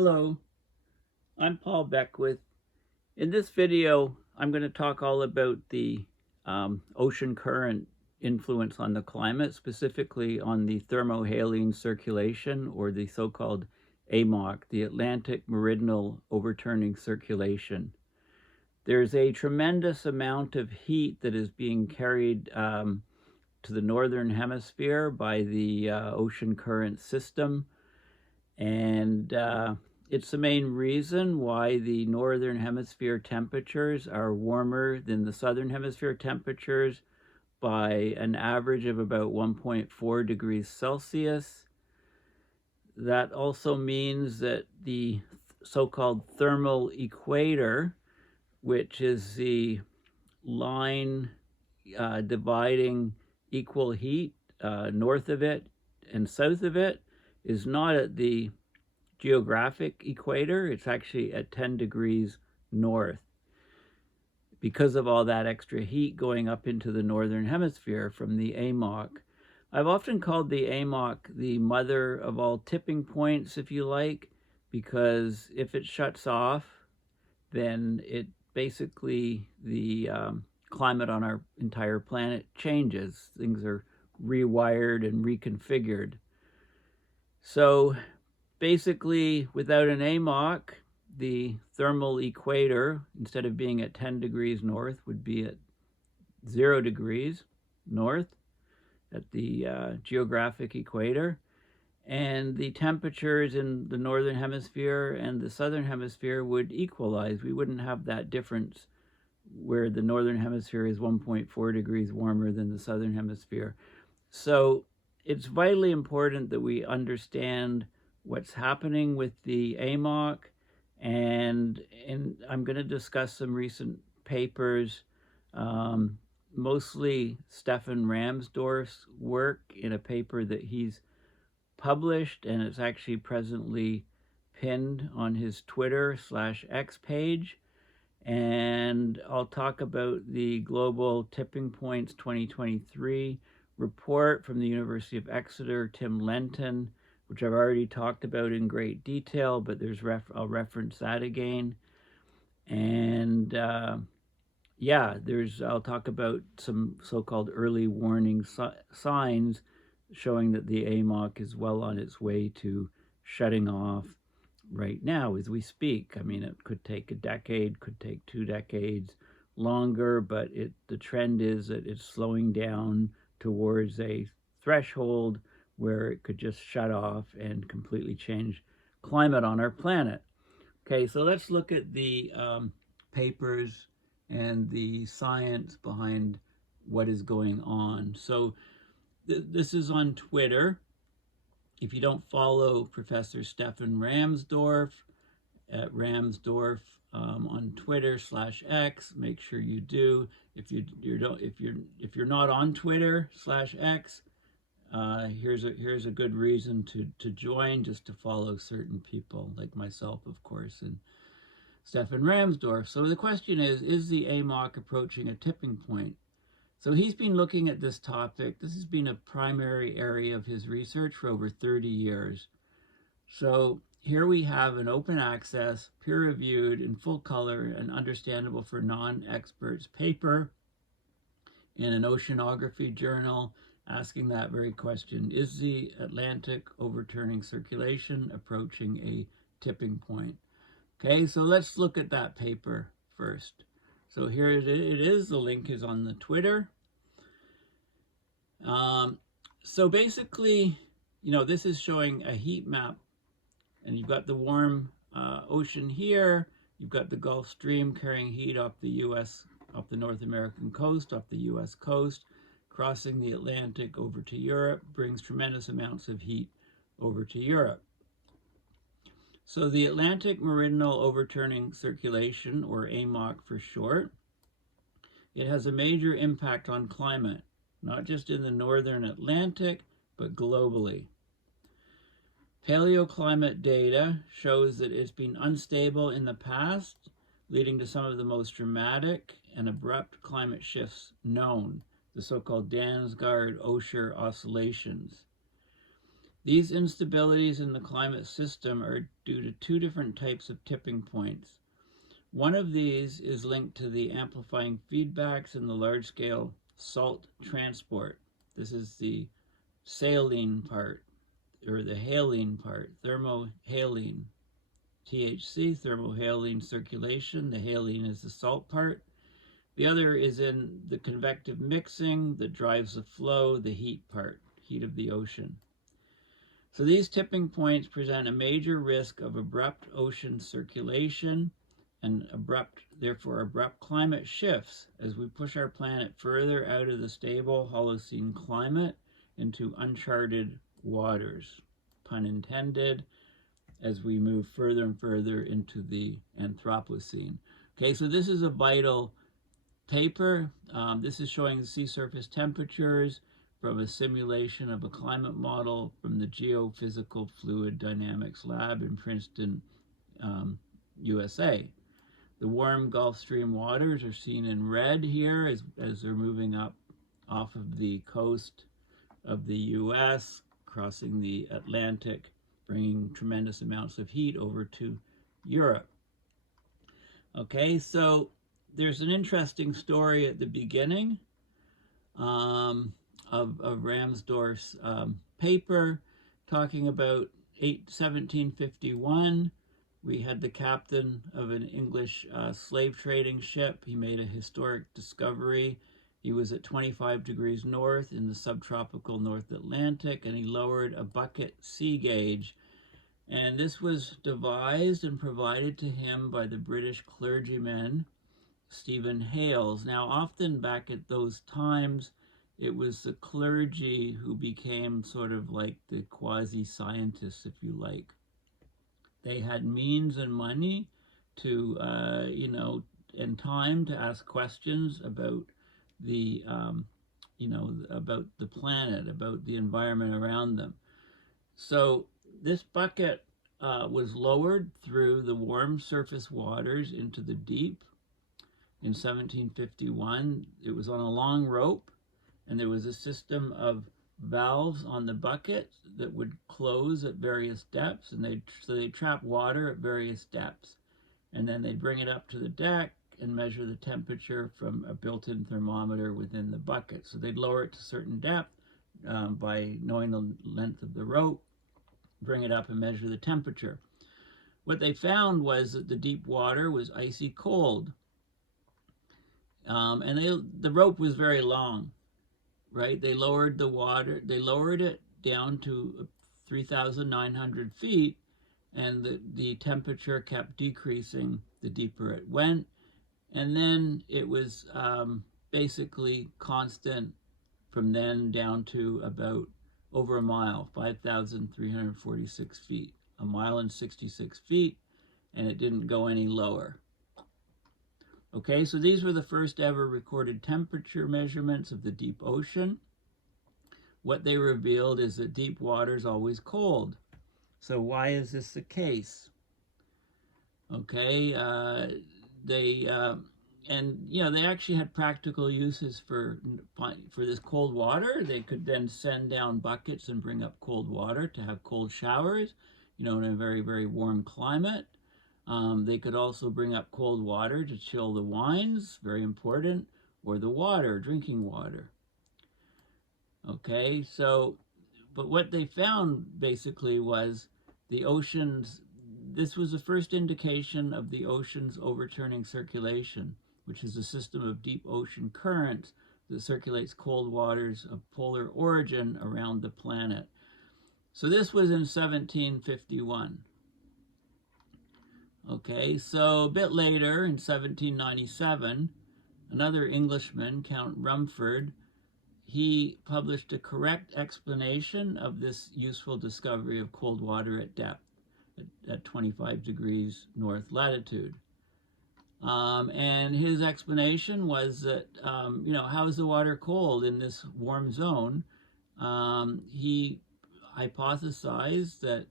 Hello, I'm Paul Beckwith. In this video, I'm going to talk all about the ocean current influence on the climate, specifically on the thermohaline circulation, or the so-called AMOC, the Atlantic Meridional Overturning Circulation. There's a tremendous amount of heat that is being carried to the northern hemisphere by the ocean current system, and it's the main reason why the northern hemisphere temperatures are warmer than the southern hemisphere temperatures by an average of about 1.4 degrees Celsius. That also means that the so-called thermal equator, which is the line dividing equal heat north of it and south of it, is not at the geographic equator. It's actually at 10 degrees north because of all that extra heat going up into the northern hemisphere from the AMOC. I've often called the AMOC the mother of all tipping points, if you like, because if it shuts off, then it basically, the climate on our entire planet changes. Things are rewired and reconfigured. So basically, without an AMOC, the thermal equator, instead of being at 10 degrees north, would be at 0 degrees north at the geographic equator. And the temperatures in the northern hemisphere and the southern hemisphere would equalize. We wouldn't have that difference where the northern hemisphere is 1.4 degrees warmer than the southern hemisphere. So it's vitally important that we understand what's happening with the AMOC, and I'm going to discuss some recent papers, mostly Stefan Ramsdorf's work in a paper that he's published, and it's actually presently pinned on his Twitter/X page. And I'll talk about the Global Tipping Points 2023 report from the University of Exeter, Tim Lenton, which I've already talked about in great detail, but I'll reference that again. And I'll talk about some so-called early warning signs showing that the AMOC is well on its way to shutting off right now as we speak. I mean, it could take a decade, could take 2 decades longer, but the trend is that it's slowing down towards a threshold where it could just shut off and completely change climate on our planet. Okay, so let's look at the papers and the science behind what is going on. So this is on Twitter. If you don't follow Professor Stefan Ramsdorf at Ramsdorf on Twitter/X, make sure you do. If you're not on Twitter/X, here's a good reason to join, just to follow certain people like myself, of course, and Stefan Ramsdorf. So the question is the AMOC approaching a tipping point? So he's been looking at this topic. This has been a primary area of his research for over 30 years. So here we have an open access, peer-reviewed, in full color and understandable for non-experts paper in an oceanography journal asking that very question: is the Atlantic overturning circulation approaching a tipping point? Okay, so let's look at that paper first. So here it is. The link is on the Twitter. So basically, this is showing a heat map, and you've got the warm ocean here. You've got the Gulf Stream carrying heat off the North American coast, off the US coast, crossing the Atlantic over to Europe, brings tremendous amounts of heat over to Europe. So the Atlantic Meridional Overturning Circulation, or AMOC for short, it has a major impact on climate, not just in the northern Atlantic, but globally. Paleoclimate data shows that it's been unstable in the past, leading to some of the most dramatic and abrupt climate shifts known, the so-called Dansgaard-Oehler oscillations. These instabilities in the climate system are due to two different types of tipping points. One of these is linked to the amplifying feedbacks in the large-scale salt transport. This is the saline part, or the haline part, thermohaline. THC, thermohaline circulation. The haline is the salt part. The other is in the convective mixing that drives the flow, the heat part, heat of the ocean. So these tipping points present a major risk of abrupt ocean circulation and therefore abrupt climate shifts as we push our planet further out of the stable Holocene climate into uncharted waters, pun intended, as we move further and further into the Anthropocene. Okay, so this is a vital paper. This is showing the sea surface temperatures from a simulation of a climate model from the Geophysical Fluid Dynamics Lab in Princeton, USA. The warm Gulf Stream waters are seen in red here as they're moving up off of the coast of the US, crossing the Atlantic, bringing tremendous amounts of heat over to Europe. Okay, so there's an interesting story at the beginning of Ramsdorff's paper talking about 1751. We had the captain of an English slave trading ship. He made a historic discovery. He was at 25 degrees north in the subtropical North Atlantic, and he lowered a bucket sea gauge. And this was devised and provided to him by the British clergyman Stephen Hales. Now, often back at those times, it was the clergy who became sort of like the quasi-scientists, if you like. They had means and money to, and time to ask questions about the, about the planet, about the environment around them. So this bucket was lowered through the warm surface waters into the deep in 1751. It was on a long rope, and there was a system of valves on the bucket that would close at various depths, and they'd trap water at various depths, and then they'd bring it up to the deck and measure the temperature from a built-in thermometer within the bucket. So they'd lower it to a certain depth by knowing the length of the rope, bring it up and measure the temperature. What they found was that the deep water was icy cold, and the rope was very long. Right, they lowered the water. They lowered it down to 3,900 feet, and the temperature kept decreasing the deeper it went. And then it was basically constant from then down to about over a mile, 5,346 feet, a mile and 66 feet, and it didn't go any lower. Okay, so these were the first ever recorded temperature measurements of the deep ocean. What they revealed is that deep water is always cold. So why is this the case? Okay, they actually had practical uses for this cold water. They could then send down buckets and bring up cold water to have cold showers, in a very, very warm climate. They could also bring up cold water to chill the wines, very important, or the water, drinking water. Okay, but what they found basically was the oceans, this was the first indication of the ocean's overturning circulation, which is a system of deep ocean currents that circulates cold waters of polar origin around the planet. So this was in 1751. Okay, so a bit later, in 1797, another Englishman, Count Rumford, he published a correct explanation of this useful discovery of cold water at depth, at 25 degrees north latitude. And his explanation was that, how is the water cold in this warm zone? He hypothesized that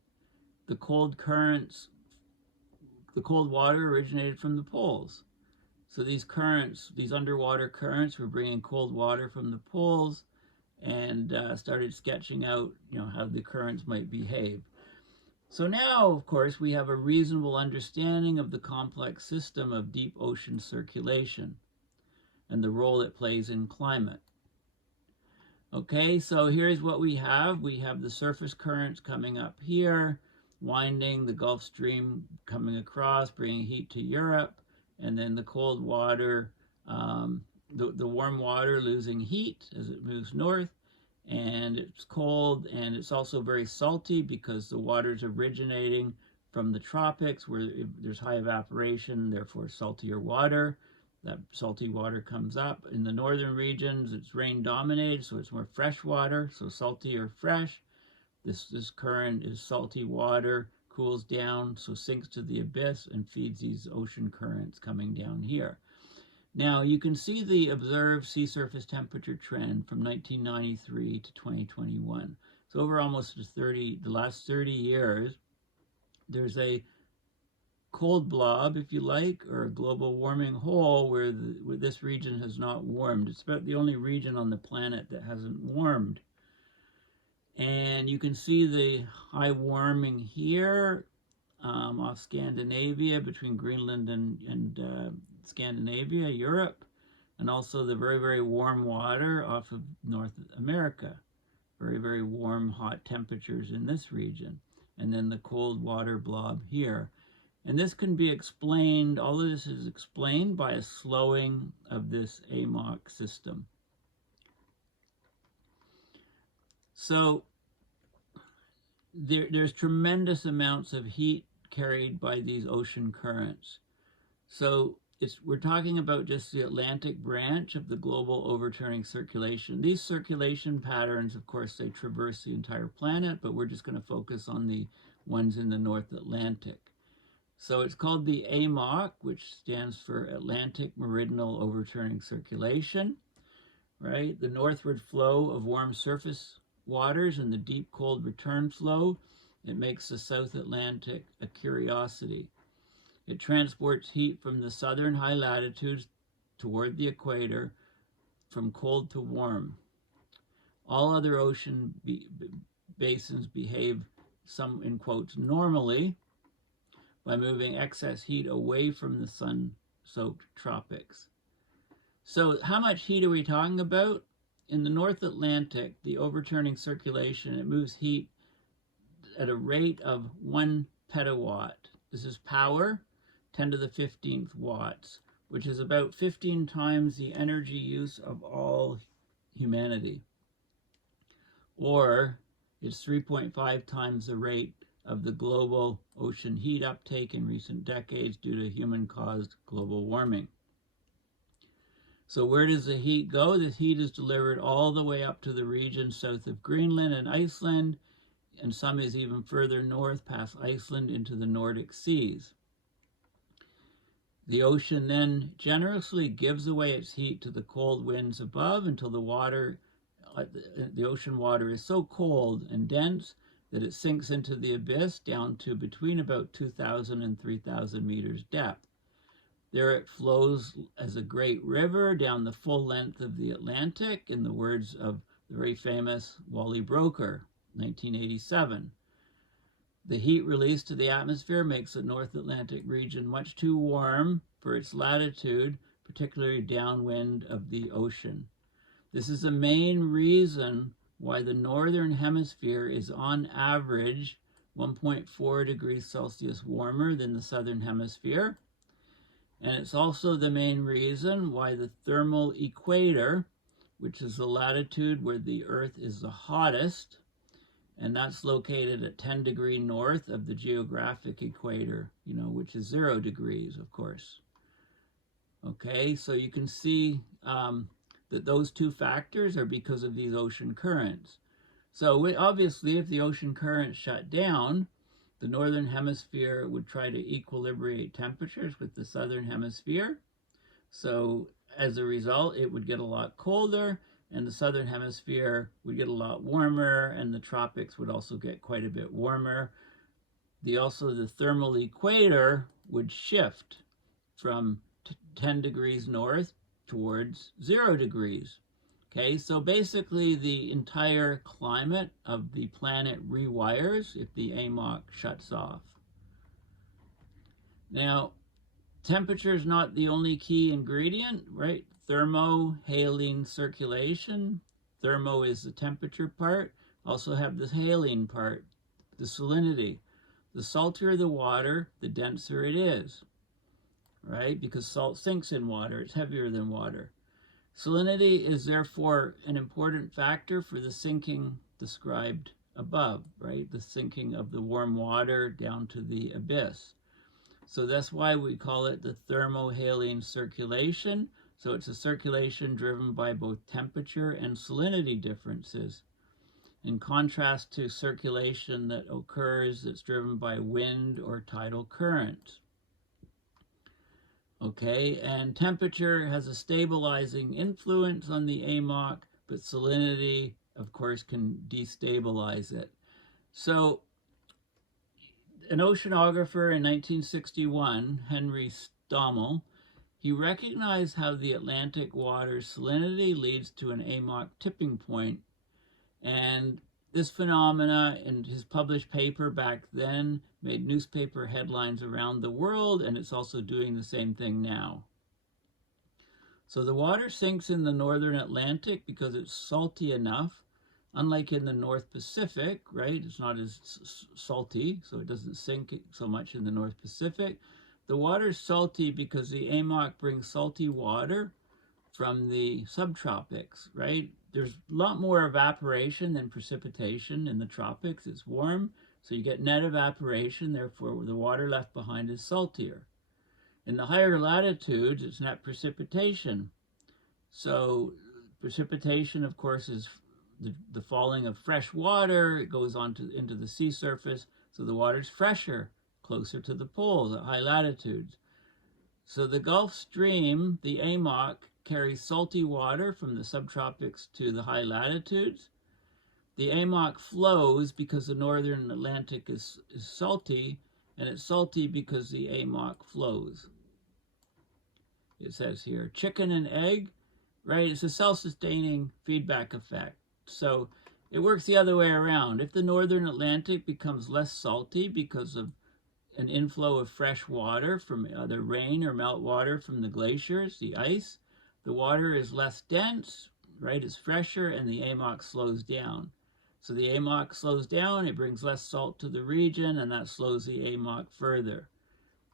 the cold water originated from the poles. So these currents, these underwater currents, were bringing cold water from the poles, and started sketching out, how the currents might behave. So now, of course, we have a reasonable understanding of the complex system of deep ocean circulation and the role it plays in climate. Okay, so here's what we have. We have the surface currents coming up here, winding the Gulf Stream coming across, bringing heat to Europe, and then the cold water, the warm water losing heat as it moves north, and it's cold, and it's also very salty because the water's originating from the tropics where there's high evaporation, therefore saltier water. That salty water comes up. In the northern regions, it's rain dominated, so it's more fresh water, so salty or fresh. This current is salty water, cools down, so sinks to the abyss and feeds these ocean currents coming down here. Now, you can see the observed sea surface temperature trend from 1993 to 2021. So over almost the last 30 years, there's a cold blob, if you like, or a global warming hole where this region has not warmed. It's about the only region on the planet that hasn't warmed. And you can see the high warming here off Scandinavia, between Greenland and Scandinavia, Europe, and also the very, very warm water off of North America. Very, very warm, hot temperatures in this region. And then the cold water blob here. And this can be explained, all of this is explained by a slowing of this AMOC system. So there's tremendous amounts of heat carried by these ocean currents. So we're talking about just the Atlantic branch of the global overturning circulation. These circulation patterns, of course, they traverse the entire planet, but we're just going to focus on the ones in the North Atlantic. So it's called the AMOC, which stands for Atlantic Meridional Overturning Circulation, right? The northward flow of warm surface waters and the deep cold return flow, it makes the South Atlantic a curiosity. It transports heat from the southern high latitudes toward the equator, from cold to warm. All other ocean basins behave, some in quotes, normally, by moving excess heat away from the sun-soaked tropics. So how much heat are we talking about? In the North Atlantic, the overturning circulation, it moves heat at a rate of 1 petawatt. This is power, 10 to the 15th watts, which is about 15 times the energy use of all humanity. Or it's 3.5 times the rate of the global ocean heat uptake in recent decades due to human-caused global warming. So where does the heat go? The heat is delivered all the way up to the region south of Greenland and Iceland, and some is even further north past Iceland into the Nordic seas. The ocean then generously gives away its heat to the cold winds above until the ocean water is so cold and dense that it sinks into the abyss down to between about 2,000 and 3,000 meters depth. There it flows as a great river down the full length of the Atlantic, in the words of the very famous Wally Broker, 1987. The heat released to the atmosphere makes the North Atlantic region much too warm for its latitude, particularly downwind of the ocean. This is the main reason why the northern hemisphere is on average 1.4 degrees Celsius warmer than the southern hemisphere. And it's also the main reason why the thermal equator, which is the latitude where the Earth is the hottest, and that's located at 10 degrees north of the geographic equator, which is 0 degrees, of course. Okay, so you can see that those two factors are because of these ocean currents. So obviously, if the ocean currents shut down, the northern hemisphere would try to equilibrate temperatures with the southern hemisphere. So as a result, it would get a lot colder, and the southern hemisphere would get a lot warmer, and the tropics would also get quite a bit warmer. The thermal equator would shift from 10 degrees north towards 0 degrees, Okay, so basically the entire climate of the planet rewires if the AMOC shuts off. Now, temperature is not the only key ingredient, right? Thermohaline circulation. Thermo is the temperature part. Also have the haline part, the salinity. The saltier the water, the denser it is, right? Because salt sinks in water, it's heavier than water. Salinity is therefore an important factor for the sinking described above, right? The sinking of the warm water down to the abyss. So that's why we call it the thermohaline circulation. So it's a circulation driven by both temperature and salinity differences, in contrast to circulation that occurs that's driven by wind or tidal currents. Okay, and temperature has a stabilizing influence on the AMOC, but salinity, of course, can destabilize it. So an oceanographer in 1961, Henry Stommel, he recognized how the Atlantic water's salinity leads to an AMOC tipping point, and this phenomena in his published paper back then made newspaper headlines around the world, and it's also doing the same thing now. So the water sinks in the northern Atlantic because it's salty enough, unlike in the North Pacific, right? It's not as salty, so it doesn't sink so much in the North Pacific. The water's salty because the AMOC brings salty water from the subtropics, right? There's a lot more evaporation than precipitation in the tropics. It's warm, so you get net evaporation, therefore the water left behind is saltier. In the higher latitudes, it's net precipitation. So precipitation, of course, is the falling of fresh water. It goes on into the sea surface, so the water's fresher, closer to the poles at high latitudes. So the Gulf Stream, the AMOC, carries salty water from the subtropics to the high latitudes. The AMOC flows because the northern Atlantic is salty, and it's salty because the AMOC flows. It says here, chicken and egg, right? It's a self-sustaining feedback effect. So it works the other way around. If the northern Atlantic becomes less salty because of an inflow of fresh water from either rain or meltwater from the glaciers, the ice, the water is less dense, right? It's fresher, and the AMOC slows down. So the AMOC slows down, it brings less salt to the region, and that slows the AMOC further.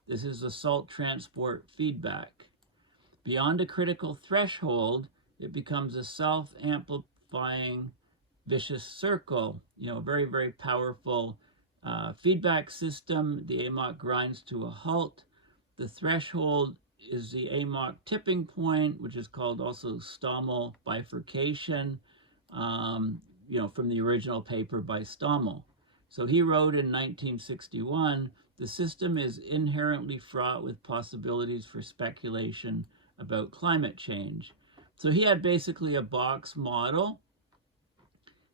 This is a salt transport feedback. Beyond a critical threshold, it becomes a self-amplifying vicious circle, very, very powerful feedback system. The AMOC grinds to a halt. The threshold is the AMOC tipping point, which is called also Stommel bifurcation, from the original paper by Stommel. So he wrote in 1961, the system is inherently fraught with possibilities for speculation about climate change. So he had basically a box model.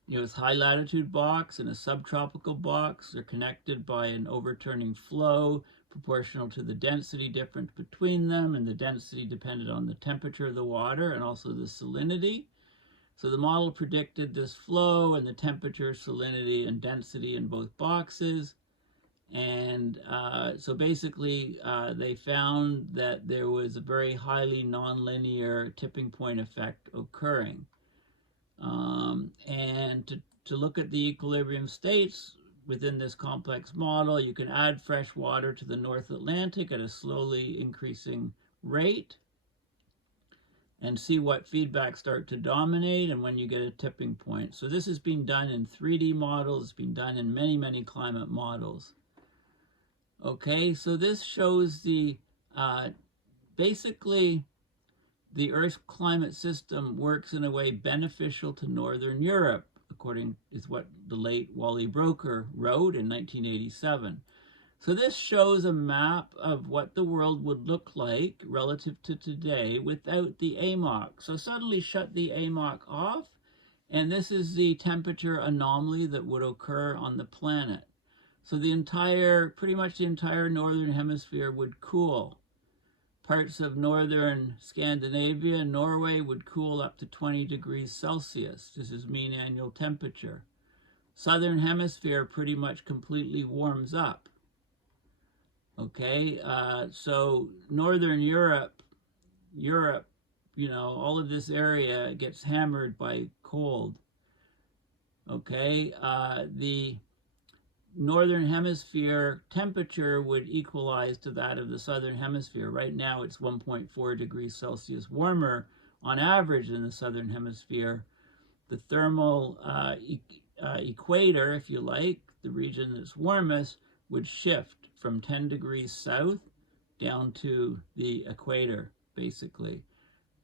It's high latitude box and a subtropical box. They're connected by an overturning flow proportional to the density difference between them, and the density depended on the temperature of the water and also the salinity. So the model predicted this flow and the temperature, salinity, and density in both boxes. And so basically they found that there was a very highly nonlinear tipping point effect occurring. And to look at the equilibrium states within this complex model, you can add fresh water to the North Atlantic at a slowly increasing rate and see what feedbacks start to dominate and when you get a tipping point. So this has been done in 3D models, it's been done in many, many climate models. Okay, so this shows the, basically, the Earth's climate system works in a way beneficial to Northern Europe, according to what the late Wally Broker wrote in 1987. So this shows a map of what the world would look like relative to today without the AMOC. So suddenly shut the AMOC off, and this is the temperature anomaly that would occur on the planet. So pretty much the entire northern hemisphere would cool. Parts of northern Scandinavia and Norway would cool up to 20 degrees Celsius. This is mean annual temperature. Southern hemisphere pretty much completely warms up. Okay, so northern Europe, all of this area gets hammered by cold. Okay, the northern hemisphere temperature would equalize to that of the southern hemisphere. Right now it's 1.4 degrees Celsius warmer on average in the southern hemisphere. The thermal equator, if you like, the region that's warmest, would shift from 10 degrees south down to the equator, basically.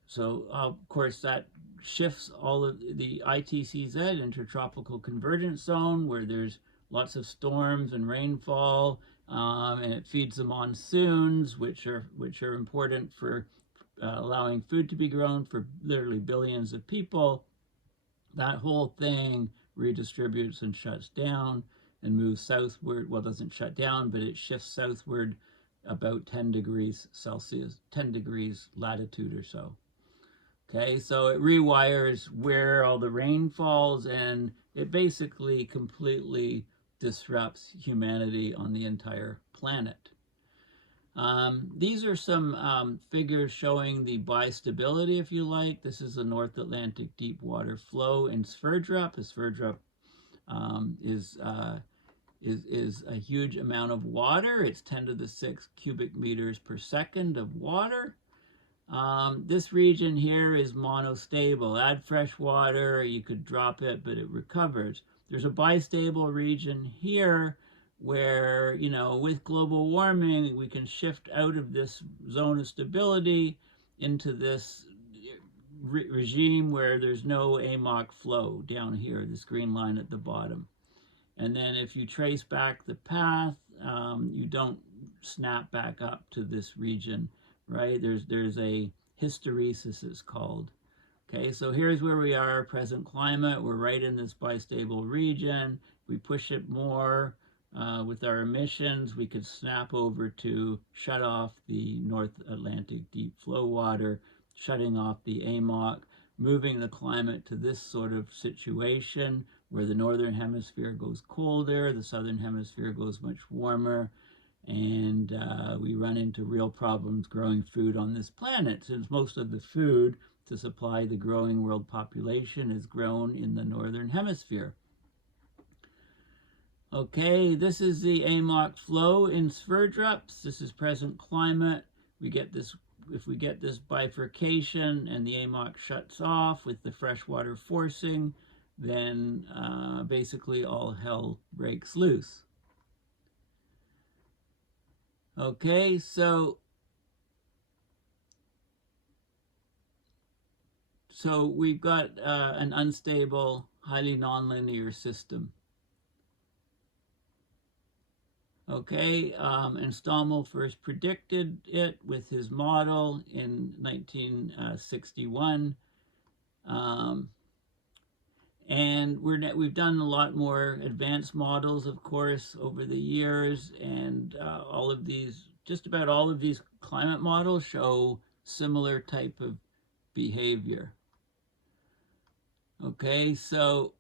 So, of course, that shifts all of the ITCZ, Intertropical Convergence Zone, where there's lots of storms and rainfall, and it feeds the monsoons, which are important for allowing food to be grown for literally billions of people. That whole thing redistributes and shuts down and moves southward. Well, it doesn't shut down, but it shifts southward about 10 degrees Celsius, 10 degrees latitude or so. Okay, so it rewires where all the rain falls, and it basically completely disrupts humanity on the entire planet. These are some figures showing the bistability, if you like. This is the North Atlantic deep water flow in Sverdrup. Sverdrup is a huge amount of water. It's 10 to the 6 cubic meters per second of water. This region here is monostable. Add fresh water, you could drop it, but it recovers. There's a bistable region here where, with global warming, we can shift out of this zone of stability into this regime where there's no AMOC flow down here, this green line at the bottom. And then if you trace back the path, you don't snap back up to this region, right? There's a hysteresis, it's called. Okay, so here's where we are, present climate. We're right in this bistable region. We push it more with our emissions. We could snap over to shut off the North Atlantic deep flow water, shutting off the AMOC, moving the climate to this sort of situation where the northern hemisphere goes colder, the southern hemisphere goes much warmer, and we run into real problems growing food on this planet, since most of the food to supply the growing world population is grown in the northern hemisphere. Okay, this is the AMOC flow in Sverdrup. This is present climate. We get this, if we get this bifurcation and the AMOC shuts off with the freshwater forcing, then basically all hell breaks loose. Okay, so we've got an unstable, highly nonlinear system. Okay, and Stommel first predicted it with his model in 1961. And we've done a lot more advanced models, of course, over the years, and all of these, just about all of these climate models show similar type of behavior. Okay, so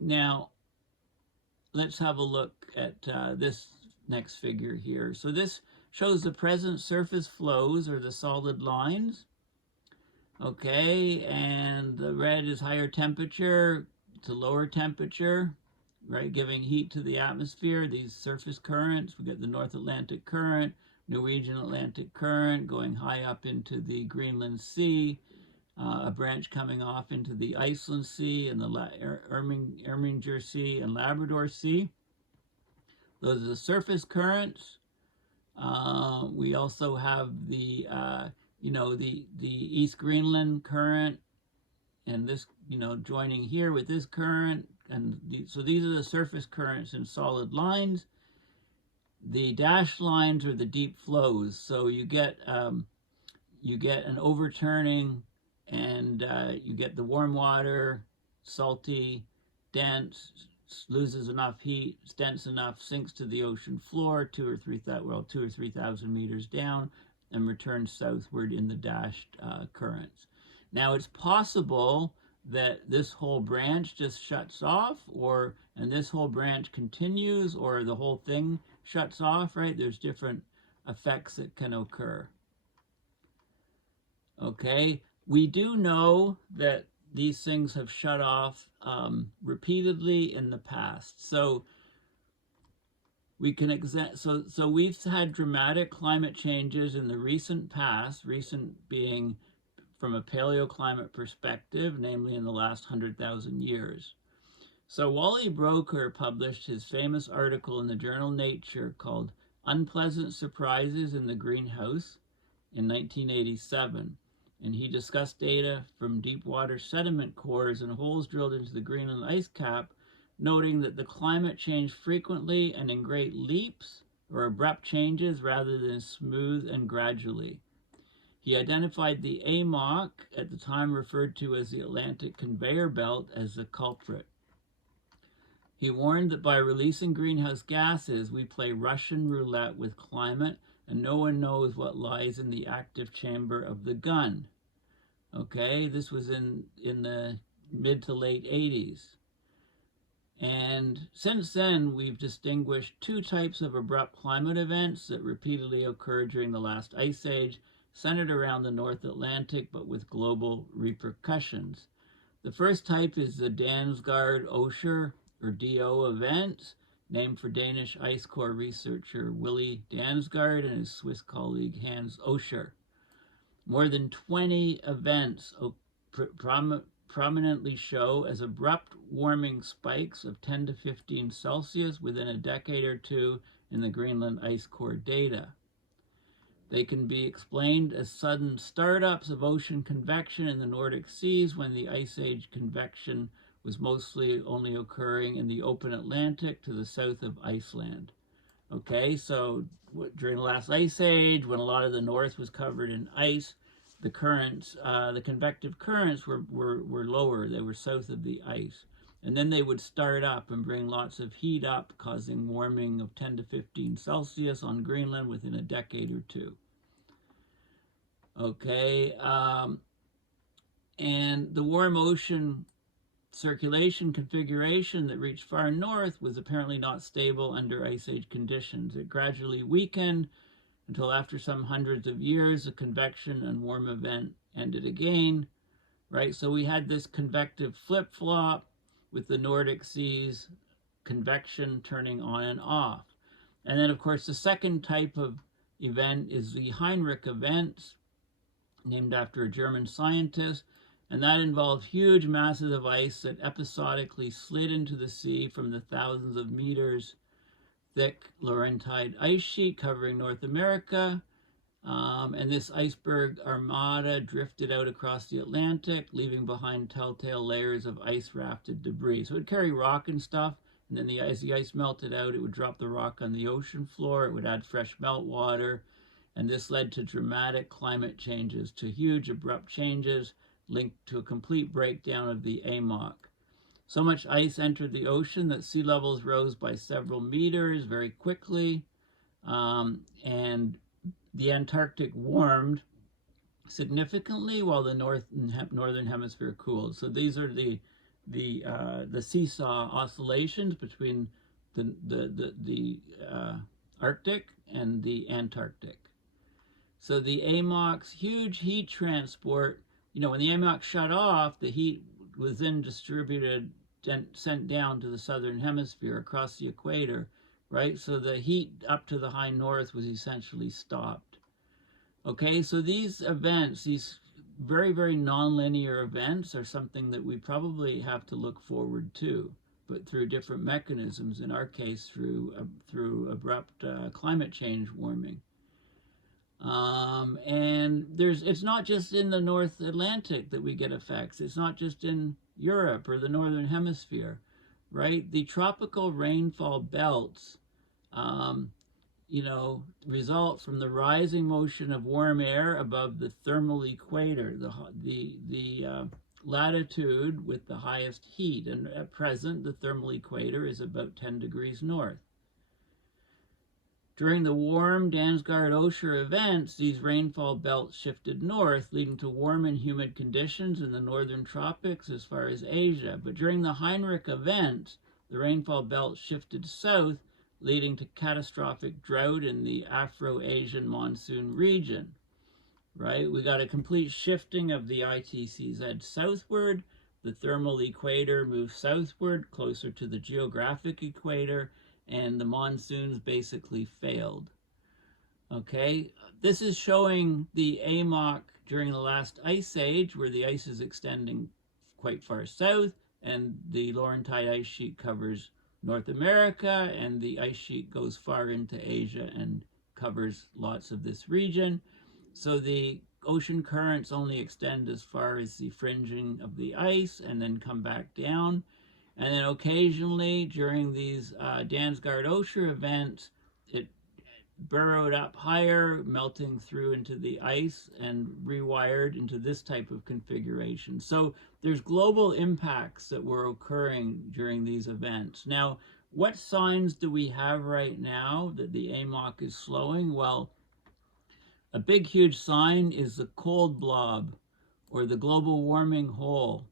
now let's have a look at this next figure here. So this shows the present surface flows, or the solid lines. Okay, and the red is higher temperature to lower temperature, right, giving heat to the atmosphere. These surface currents, we get the North Atlantic Current, Norwegian Atlantic Current going high up into the Greenland Sea, a branch coming off into the Iceland Sea and the Erminger Sea and Labrador Sea. Those are the surface currents. We also have the the East Greenland current, and this, joining here with this current, and so these are the surface currents in solid lines. The dashed lines are the deep flows. So you get an overturning, and you get the warm water, salty, dense, loses enough heat, it's dense enough, sinks to the ocean floor, 2,000 or 3,000 meters down. and return southward in the dashed currents. Now it's possible that this whole branch just shuts off, and this whole branch continues, or the whole thing shuts off, right? There's different effects that can occur. Okay, we do know that these things have shut off repeatedly in the past. So we can so we've had dramatic climate changes in the recent past, recent being from a paleoclimate perspective, namely in the last 100,000 years. So Wally Broecker published his famous article in the journal Nature called Unpleasant Surprises in the Greenhouse in 1987. And he discussed data from deep water sediment cores and holes drilled into the Greenland ice cap, noting that the climate changed frequently and in great leaps or abrupt changes rather than smooth and gradually. He identified the AMOC, at the time referred to as the Atlantic Conveyor Belt, as the culprit. He warned that by releasing greenhouse gases, we play Russian roulette with climate, and no one knows what lies in the active chamber of the gun. Okay, this was in the mid to late 80s. And since then, we've distinguished two types of abrupt climate events that repeatedly occurred during the last ice age, centered around the North Atlantic, but with global repercussions. The first type is the Dansgaard-Oehler, or DO, event, named for Danish ice core researcher Willy Dansgaard and his Swiss colleague Hans Oehler. More than 20 events prominently show as abrupt warming spikes of 10 to 15 Celsius within a decade or two in the Greenland ice core data. They can be explained as sudden startups of ocean convection in the Nordic seas when the Ice Age convection was mostly only occurring in the open Atlantic to the south of Iceland. Okay, so during the last ice age, when a lot of the north was covered in ice, the currents, the convective currents were lower. They were south of the ice. And then they would start up and bring lots of heat up, causing warming of 10 to 15 Celsius on Greenland within a decade or two. Okay, and the warm ocean circulation configuration that reached far north was apparently not stable under Ice Age conditions. It gradually weakened until after some hundreds of years, the convection and warm event ended again, right? So we had this convective flip-flop with the Nordic seas, convection turning on and off. And then, of course, the second type of event is the Heinrich event, named after a German scientist, and that involved huge masses of ice that episodically slid into the sea from the thousands of meters thick Laurentide ice sheet covering North America. And this iceberg armada drifted out across the Atlantic, leaving behind telltale layers of ice-rafted debris. So it would carry rock and stuff, and then as the ice melted out, it would drop the rock on the ocean floor. It would add fresh meltwater, and this led to dramatic climate changes, to huge abrupt changes linked to a complete breakdown of the AMOC. So much ice entered the ocean that sea levels rose by several meters very quickly, and the Antarctic warmed significantly while the northern hemisphere cooled. So these are the seesaw oscillations between the Arctic and the Antarctic. So the AMOC's huge heat transport, when the AMOC shut off, the heat was then distributed and sent down to the southern hemisphere across the equator, right? So the heat up to the high north was essentially stopped. Okay, so these events, these very, very nonlinear events, are something that we probably have to look forward to, but through different mechanisms, in our case through abrupt climate change warming. And it's not just in the North Atlantic that we get effects. It's not just in Europe or the Northern Hemisphere, right? The tropical rainfall belts, result from the rising motion of warm air above the thermal equator, the latitude with the highest heat. And at present, the thermal equator is about 10 degrees north. During the warm Dansgaard-Oshur events, these rainfall belts shifted north, leading to warm and humid conditions in the northern tropics as far as Asia. But during the Heinrich event, the rainfall belt shifted south, leading to catastrophic drought in the Afro-Asian monsoon region. Right? We got a complete shifting of the ITCZ southward. The thermal equator moves southward, closer to the geographic equator, and the monsoons basically failed. Okay, this is showing the AMOC during the last ice age, where the ice is extending quite far south, and the Laurentide ice sheet covers North America, and the ice sheet goes far into Asia and covers lots of this region. So the ocean currents only extend as far as the fringing of the ice and then come back down. And then occasionally during these Dansgaard-Oshur events, it burrowed up higher, melting through into the ice and rewired into this type of configuration. So there's global impacts that were occurring during these events. Now, what signs do we have right now that the AMOC is slowing? Well, a big, huge sign is the cold blob, or the global warming hole.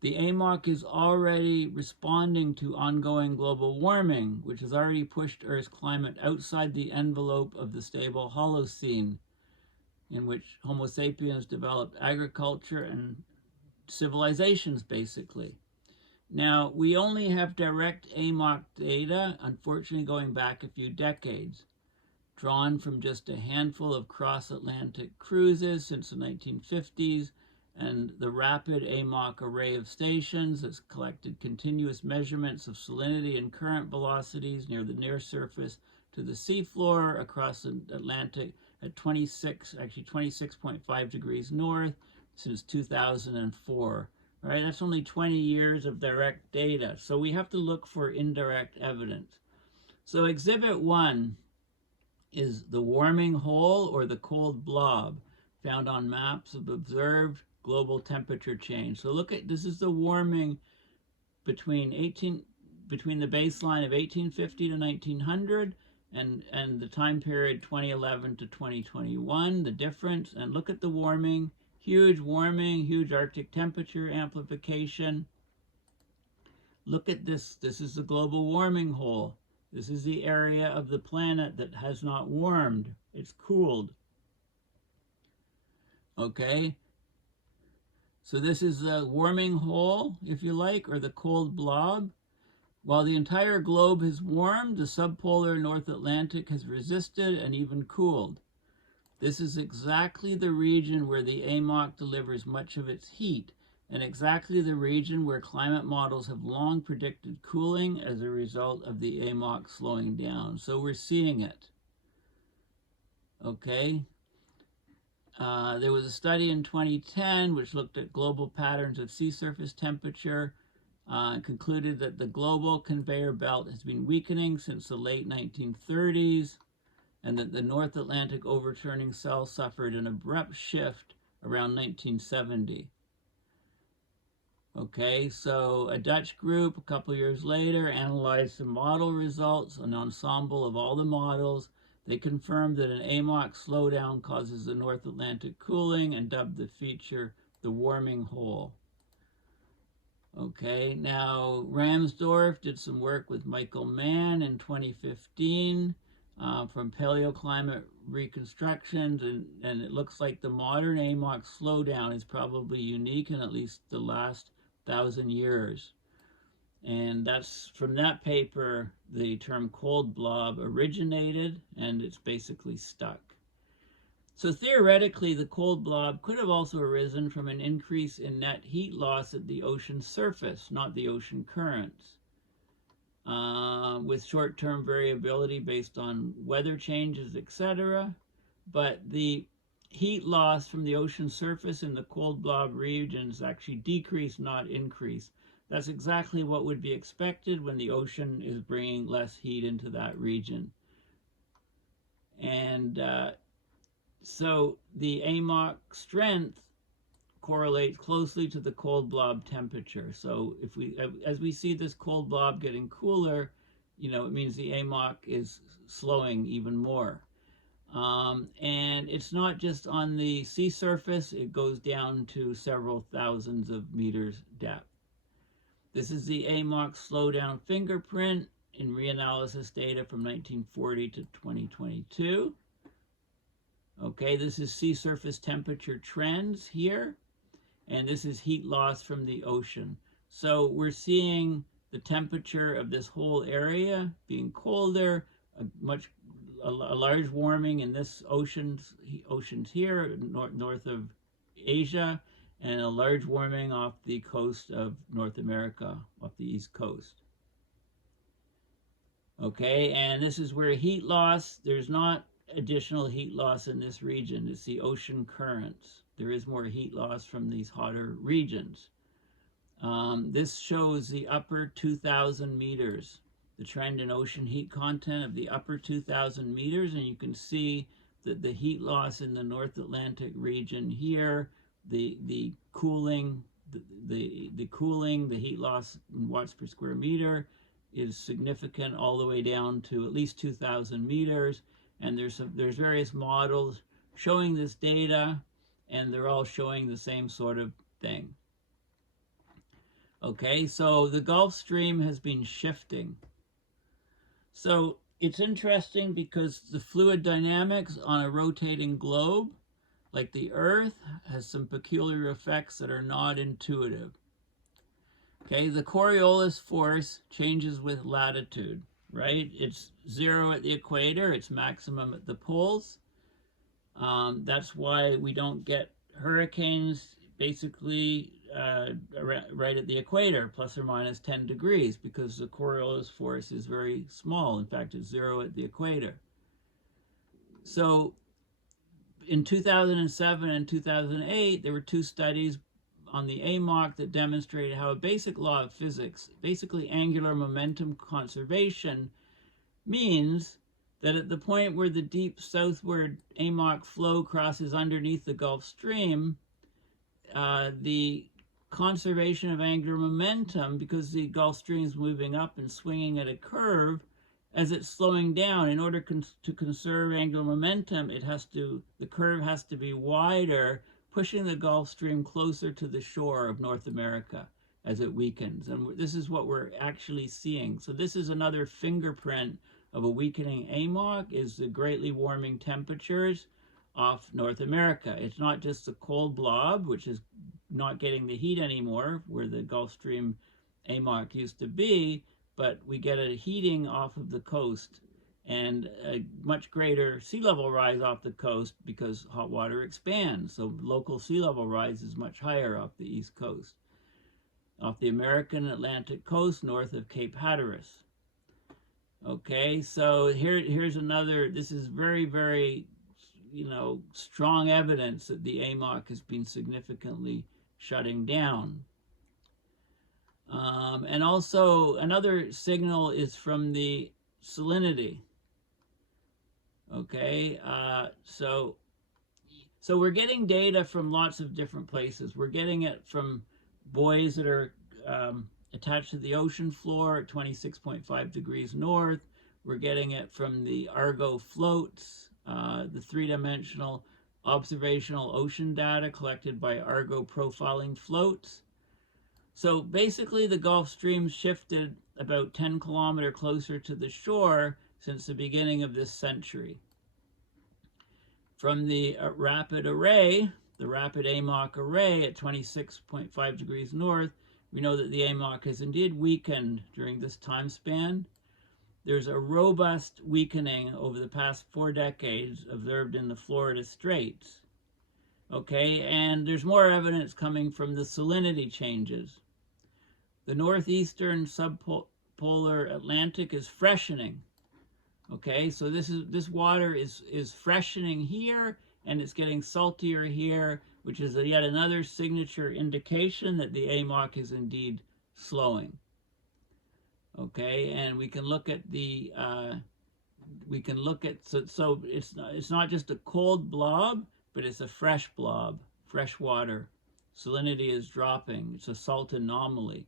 The AMOC is already responding to ongoing global warming, which has already pushed Earth's climate outside the envelope of the stable Holocene, in which Homo sapiens developed agriculture and civilizations, basically. Now, we only have direct AMOC data, unfortunately going back a few decades, drawn from just a handful of cross-Atlantic cruises since the 1950s, and the rapid AMOC array of stations that's collected continuous measurements of salinity and current velocities near the near surface to the seafloor across the Atlantic at 26.5 degrees north since 2004. Right? That's only 20 years of direct data. So we have to look for indirect evidence. So Exhibit 1 is the warming hole, or the cold blob, found on maps of observed global temperature change. So look at, this is the warming between the baseline of 1850 to 1900 and the time period 2011 to 2021, the difference. And look at the warming, huge Arctic temperature amplification. Look at this. This is the global warming hole. This is the area of the planet that has not warmed. It's cooled. Okay? So this is the warming hole, if you like, or the cold blob. While the entire globe has warmed, the subpolar North Atlantic has resisted and even cooled. This is exactly the region where the AMOC delivers much of its heat, and exactly the region where climate models have long predicted cooling as a result of the AMOC slowing down. So we're seeing it. Okay? There was a study in 2010 which looked at global patterns of sea surface temperature and concluded that the global conveyor belt has been weakening since the late 1930s, and that the North Atlantic overturning cell suffered an abrupt shift around 1970. Okay, so a Dutch group a couple years later analyzed some model results, an ensemble of all the models. They confirmed that an AMOC slowdown causes the North Atlantic cooling and dubbed the feature the warming hole. Okay, now Ramsdorff did some work with Michael Mann in 2015 from paleoclimate reconstructions, and it looks like the modern AMOC slowdown is probably unique in at least the last 1,000 years. And that's from that paper the term cold blob originated, and it's basically stuck. So theoretically, the cold blob could have also arisen from an increase in net heat loss at the ocean surface, not the ocean currents, with short-term variability based on weather changes, etc. But the heat loss from the ocean surface in the cold blob regions actually decreased, not increased. That's exactly what would be expected when the ocean is bringing less heat into that region. And so the AMOC strength correlates closely to the cold blob temperature. So if we, as we see this cold blob getting cooler, it means the AMOC is slowing even more. And it's not just on the sea surface, it goes down to several thousands of meters depth. This is the AMOC slowdown fingerprint in reanalysis data from 1940 to 2022. Okay, this is sea surface temperature trends here, and this is heat loss from the ocean. So we're seeing the temperature of this whole area being colder, a large warming in this oceans here, north of Asia, and a large warming off the coast of North America, off the East Coast. Okay, and this is where heat loss, there's not additional heat loss in this region. It's the ocean currents. There is more heat loss from these hotter regions. This shows the upper 2,000 meters, the trend in ocean heat content of the upper 2,000 meters, and you can see that the heat loss in the North Atlantic region here, the cooling, the heat loss in watts per square meter is significant all the way down to at least 2,000 meters. And there's various models showing this data, and they're all showing the same sort of thing. Okay, so the Gulf Stream has been shifting. So it's interesting because the fluid dynamics on a rotating globe, like the Earth, has some peculiar effects that are not intuitive. Okay, the Coriolis force changes with latitude, right? It's 0 at the equator, it's maximum at the poles. That's why we don't get hurricanes basically right at the equator, plus or minus 10 degrees, because the Coriolis force is very small. In fact, it's 0 at the equator. So in 2007 and 2008, there were two studies on the AMOC that demonstrated how a basic law of physics, basically angular momentum conservation, means that at the point where the deep southward AMOC flow crosses underneath the Gulf Stream, the conservation of angular momentum, because the Gulf Stream is moving up and swinging at a curve, as it's slowing down, in order to conserve angular momentum, the curve has to be wider, pushing the Gulf Stream closer to the shore of North America as it weakens. And this is what we're actually seeing. So this is another fingerprint of a weakening AMOC, is the greatly warming temperatures off North America. It's not just the cold blob, which is not getting the heat anymore, where the Gulf Stream AMOC used to be, but we get a heating off of the coast and a much greater sea level rise off the coast because hot water expands. So local sea level rise is much higher off the East Coast, off the American Atlantic coast north of Cape Hatteras. Okay, so here's another, this is very, very, strong evidence that the AMOC has been significantly shutting down. And also another signal is from the salinity. Okay, so we're getting data from lots of different places. We're getting it from buoys that are attached to the ocean floor at 26.5 degrees north. We're getting it from the Argo floats, the three-dimensional observational ocean data collected by Argo profiling floats. So basically the Gulf Stream shifted about 10 kilometers closer to the shore since the beginning of this century. From the rapid array, the rapid AMOC array at 26.5 degrees north, we know that the AMOC has indeed weakened during this time span. There's a robust weakening over the past 4 decades observed in the Florida Straits. Okay, and there's more evidence coming from the salinity changes. The northeastern subpolar Atlantic is freshening. Okay, so this water is freshening here, and it's getting saltier here, which is yet another signature indication that the AMOC is indeed slowing. Okay, and we can look at the so it's not just a cold blob, but it's a fresh blob, fresh water. Salinity is dropping. It's a salt anomaly.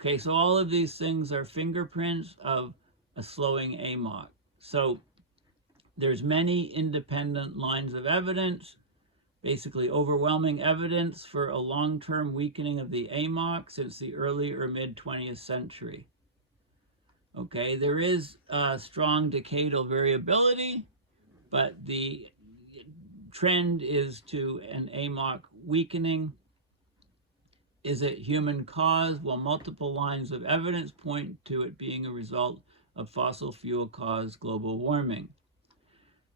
Okay, so all of these things are fingerprints of a slowing AMOC. So there's many independent lines of evidence, basically overwhelming evidence for a long-term weakening of the AMOC since the early or mid-20th century. Okay, there is strong decadal variability, but the trend is to an AMOC weakening. Is it human caused? Well, multiple lines of evidence point to it being a result of fossil fuel caused global warming.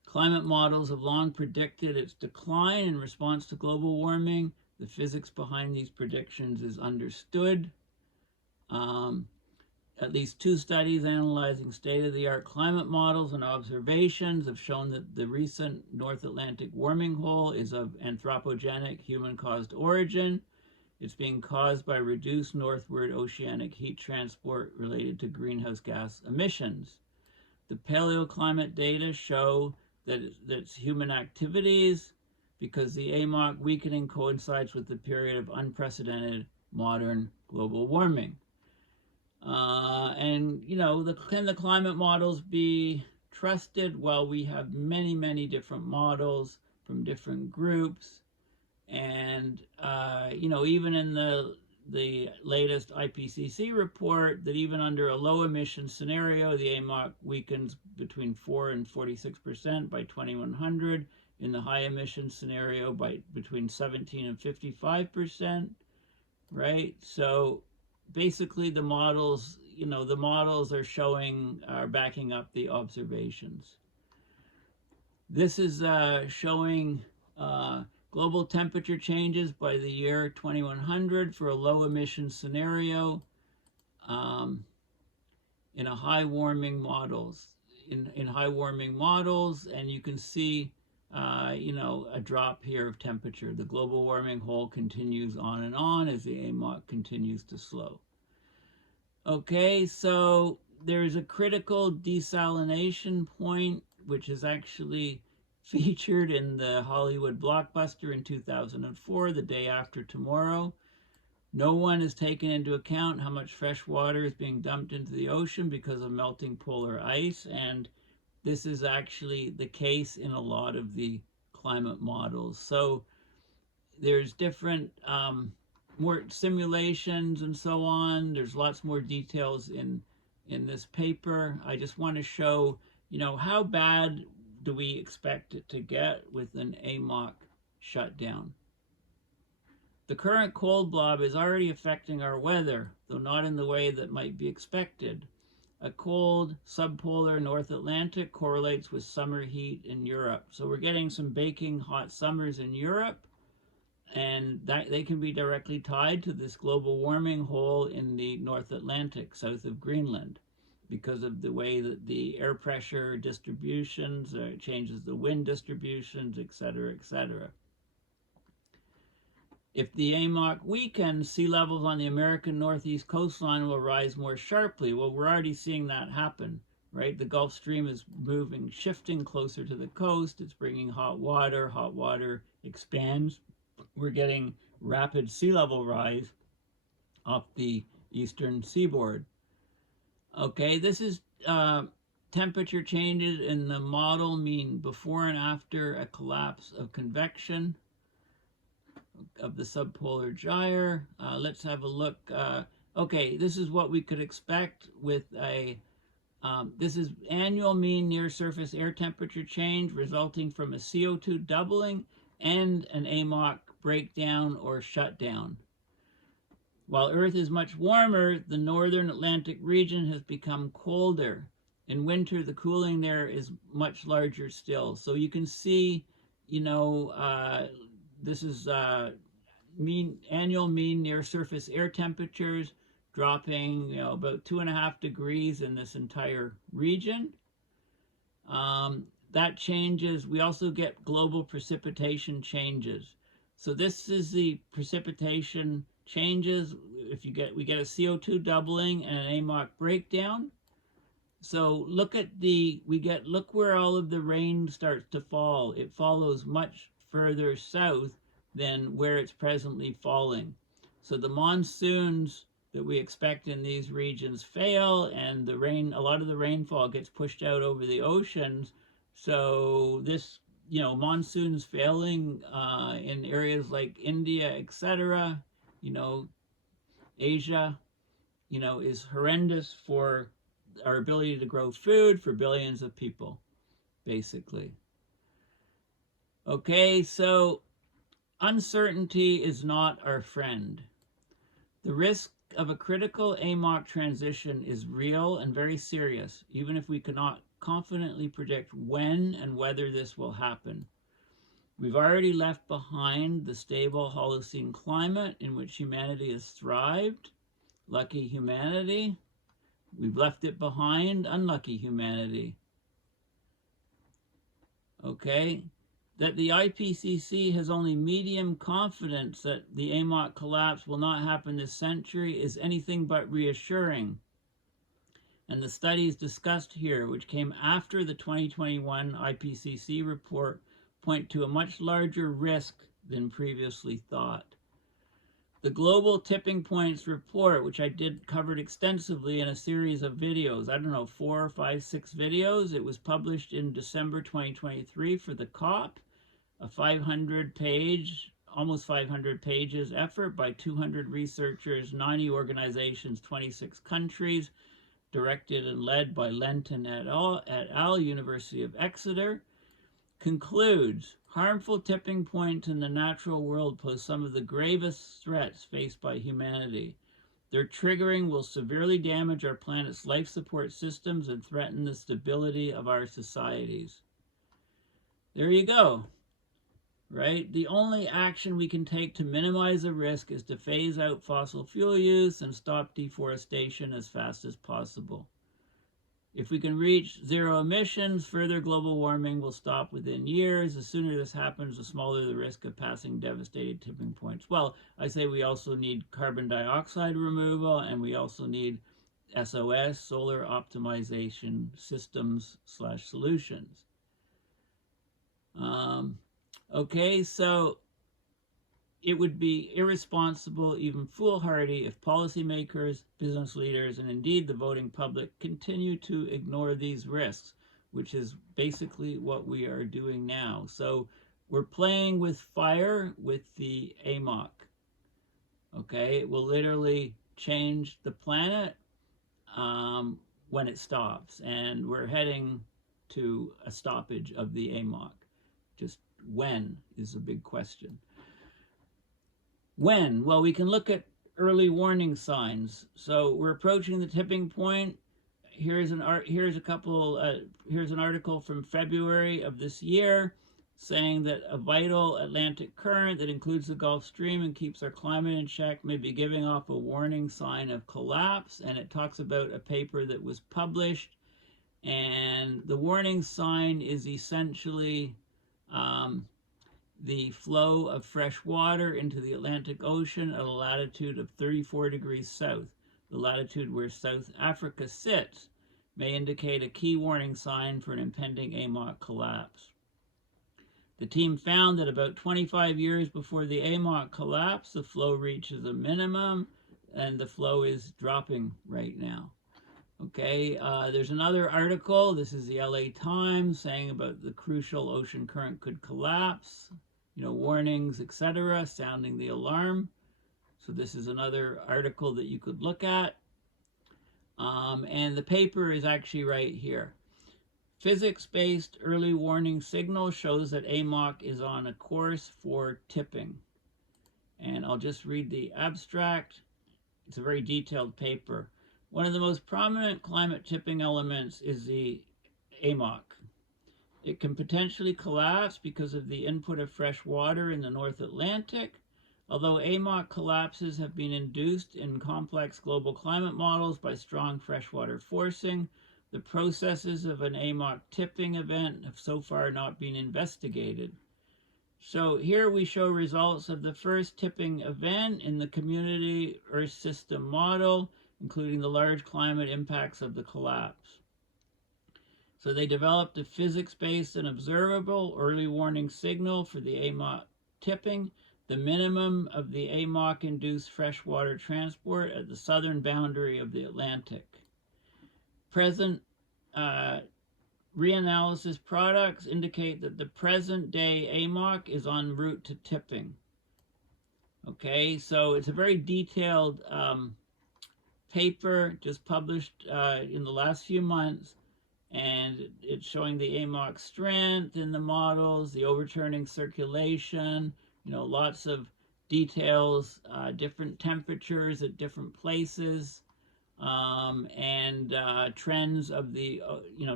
Climate models have long predicted its decline in response to global warming. The physics behind these predictions is understood. At least 2 studies analyzing state-of-the-art climate models and observations have shown that the recent North Atlantic warming hole is of anthropogenic, human-caused origin. It's being caused by reduced northward oceanic heat transport related to greenhouse gas emissions. The paleoclimate data show that it's human activities, because the AMOC weakening coincides with the period of unprecedented modern global warming. And, you know, can the climate models be trusted? Well, we have many, many different models from different groups. And, you know, even in the latest IPCC report, that even under a low emission scenario, the AMOC weakens between 4 and 46% by 2100. In the high emission scenario, by between 17 and 55%, right? So basically the models, you know, the models are backing up the observations. This is showing global temperature changes by the year 2100 for a low emission scenario in a high warming models. In high warming models, and you can see you know, a drop here of temperature. The global warming hole continues on as the AMOC continues to slow. Okay, so there's a critical desalination point, which is actually featured in the Hollywood blockbuster in 2004, The Day After Tomorrow. No one has taken into account how much fresh water is being dumped into the ocean because of melting polar ice, and this is actually the case in a lot of the climate models. So there's different more simulations and so on. There's lots more details in this paper. I just want to show, you know, how bad do we expect it to get with an AMOC shutdown. The current cold blob is already affecting our weather, though not in the way that might be expected. A cold subpolar North Atlantic correlates with summer heat in Europe. So we're getting some baking hot summers in Europe, and that they can be directly tied to this global warming hole in the North Atlantic south of Greenland, because of the way that the air pressure distributions changes the wind distributions, etc., etc. If the AMOC weakens, sea levels on the American Northeast coastline will rise more sharply. Well, we're already seeing that happen, right? The Gulf Stream is moving, shifting closer to the coast. It's bringing hot water. Hot water expands. We're getting rapid sea level rise off the eastern seaboard. Okay, this is temperature changes in the model mean before and after a collapse of convection of the subpolar gyre. Let's have a look. Okay, this is what we could expect with a, this is annual mean near surface air temperature change resulting from a CO2 doubling and an AMOC breakdown or shutdown. While Earth is much warmer, the northern Atlantic region has become colder. In winter, the cooling there is much larger still. So you can see, you know, this is annual mean near surface air temperatures dropping, you know, about 2.5 degrees in this entire region. That changes. We also get global precipitation changes. So this is the precipitation changes. If we get a CO2 doubling and an AMOC breakdown. So look at look where all of the rain starts to fall. It follows much further south than where it's presently falling. So the monsoons that we expect in these regions fail, and a lot of the rainfall gets pushed out over the oceans. So this, monsoons failing in areas like India, etc., Asia, is horrendous for our ability to grow food for billions of people, basically. Okay, so uncertainty is not our friend. The risk of a critical AMOC transition is real and very serious, even if we cannot confidently predict when and whether this will happen. We've already left behind the stable Holocene climate in which humanity has thrived. Lucky humanity. We've left it behind. Unlucky humanity. Okay? That the IPCC has only medium confidence that the AMOC collapse will not happen this century is anything but reassuring. And the studies discussed here, which came after the 2021 IPCC report, point to a much larger risk than previously thought. The Global Tipping Points report, which I covered extensively in a series of videos, 4, 5, 6 videos. It was published in December 2023 for the COP, a 500-page, almost 500 pages effort by 200 researchers, 90 organizations, 26 countries, directed and led by Lenton et al., University of Exeter, concludes, harmful tipping points in the natural world pose some of the gravest threats faced by humanity. Their triggering will severely damage our planet's life support systems and threaten the stability of our societies. There you go. Right? The only action we can take to minimize the risk is to phase out fossil fuel use and stop deforestation as fast as possible. If we can reach zero emissions, further global warming will stop within years. The sooner this happens, the smaller the risk of passing devastating tipping points. Well, I say we also need carbon dioxide removal, and we also need SOS, solar optimization systems / solutions. Okay, so it would be irresponsible, even foolhardy, if policymakers, business leaders, and indeed the voting public continue to ignore these risks, which is basically what we are doing now. So we're playing with fire with the AMOC. Okay, it will literally change the planet when it stops, and we're heading to a stoppage of the AMOC. Just when is a big question. When? Well, we can look at early warning signs. So we're approaching the tipping point. Here's an article from February of this year saying that a vital Atlantic current that includes the Gulf Stream and keeps our climate in check may be giving off a warning sign of collapse. And it talks about a paper that was published. And the warning sign is essentially the flow of fresh water into the Atlantic Ocean at a latitude of 34 degrees south. The latitude where South Africa sits may indicate a key warning sign for an impending AMOC collapse. The team found that about 25 years before the AMOC collapse, the flow reaches a minimum, and the flow is dropping right now. Okay, there's another article, this is the LA Times, saying about the crucial ocean current could collapse, warnings, etc., sounding the alarm. So this is another article that you could look at. And the paper is actually right here. Physics-based early warning signal shows that AMOC is on a course for tipping. And I'll just read the abstract. It's a very detailed paper. One of the most prominent climate tipping elements is the AMOC. It can potentially collapse because of the input of fresh water in the North Atlantic. Although AMOC collapses have been induced in complex global climate models by strong freshwater forcing, the processes of an AMOC tipping event have so far not been investigated. So here we show results of the first tipping event in the community Earth system model, including the large climate impacts of the collapse. So they developed a physics-based and observable early warning signal for the AMOC tipping the minimum of the AMOC-induced freshwater transport at the southern boundary of the Atlantic. Present reanalysis products indicate that the present-day AMOC is en route to tipping. Okay, so it's a very detailed paper just published in the last few months, and it's showing the AMOC strength in the models, the overturning circulation, lots of details, different temperatures at different places, and trends of the,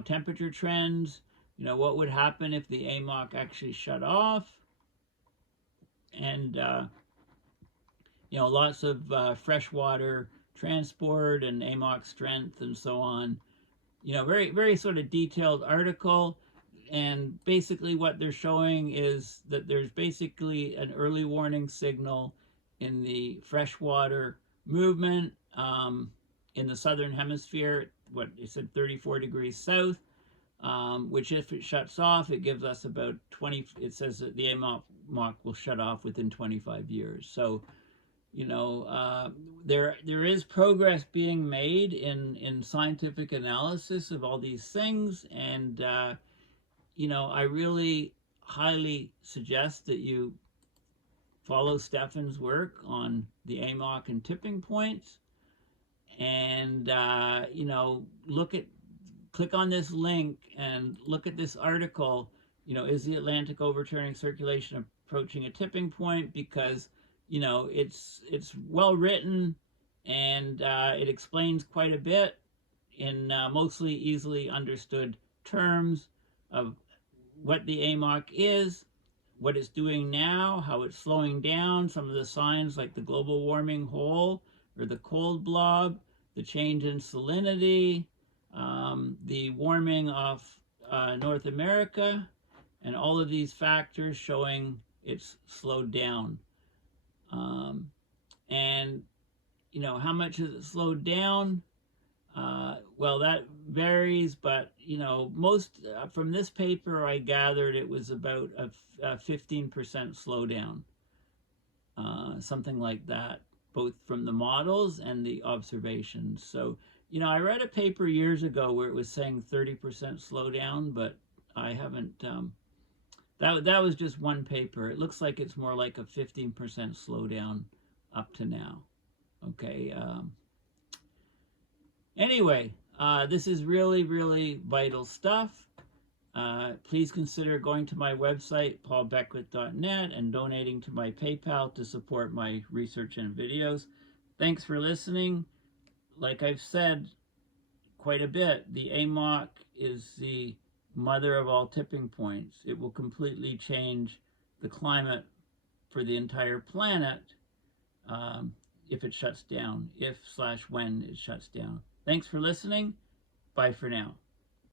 temperature trends, what would happen if the AMOC actually shut off, and, lots of freshwater transport and AMOC strength and so on. Very, very sort of detailed article. And basically what they're showing is that there's basically an early warning signal in the freshwater movement in the southern hemisphere, what they said 34 degrees south, which if it shuts off, it gives us about 20, it says that the AMOC will shut off within 25 years. So, there is progress being made in scientific analysis of all these things, and I really highly suggest that you follow Stefan's work on the AMOC and tipping points, and click on this link and look at this article. Is the Atlantic overturning circulation approaching a tipping point? Because it's well written, and it explains quite a bit in mostly easily understood terms of what the AMOC is, what it's doing now, how it's slowing down, some of the signs like the global warming hole or the cold blob, the change in salinity, the warming off North America, and all of these factors showing it's slowed down. And how much has it slowed down? Well, that varies, but most from this paper I gathered it was about a 15% slowdown, something like that, both from the models and the observations. So I read a paper years ago where it was saying 30% slowdown, but I haven't. That was just one paper. It looks like it's more like a 15% slowdown up to now. Okay. Anyway, this is really, really vital stuff. Please consider going to my website, paulbeckwith.net, and donating to my PayPal to support my research and videos. Thanks for listening. Like I've said quite a bit, the AMOC is the mother of all tipping points. It will completely change the climate for the entire planet if it shuts down, if/when it shuts down. Thanks for listening. Bye for now.